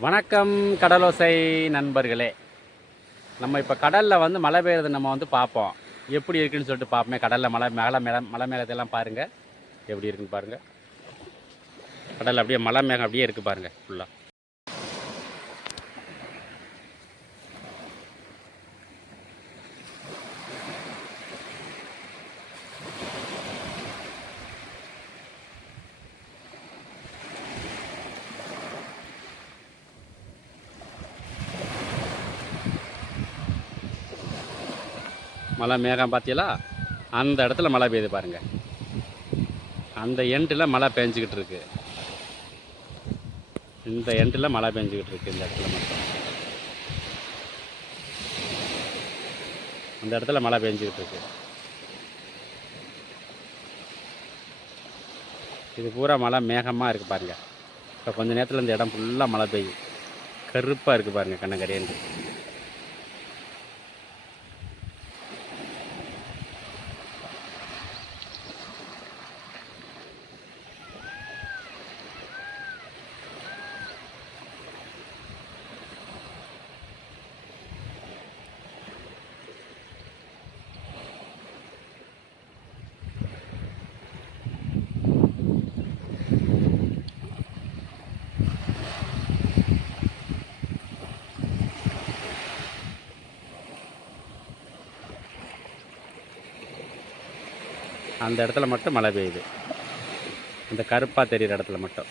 வணக்கம் கடலோசை நண்பர்களே. நம்ம இப்போ கடலில் வந்து மழை பெய்யுறது நம்ம வந்து பார்ப்போம். எப்படி இருக்குன்னு சொல்லிட்டு பார்ப்போமே. கடலில் மலை மேகத்தெல்லாம் பாருங்கள், எப்படி இருக்குன்னு பாருங்கள். கடலில் அப்படியே மலை மேகம் அப்படியே இருக்குது பாருங்கள் ஃபுல்லாக. மலை மேகம் பார்த்தீங்களா? அந்த இடத்துல மழை பெய்யுது பாருங்கள். அந்த எண்டில் மழை பெஞ்சிக்கிட்டு இருக்கு. இந்த எண்டில் மழை பெஞ்சிக்கிட்டு இருக்கு. இந்த இடத்துல மட்டும் அந்த இடத்துல மழை பெஞ்சிக்கிட்டு இருக்கு. இது பூரா மழை மேகமாக இருக்குது பாருங்கள். இப்போ கொஞ்சம் நேரத்தில் இந்த இடம் ஃபுல்லாக மழை பெய்யும். கருப்பாக இருக்குது பாருங்கள் கண்ணங்கரையன்று. அந்த இடத்துல மட்டும் மழை பெய்யுது. அந்த கருப்பாக தெரிகிற இடத்துல மட்டும்.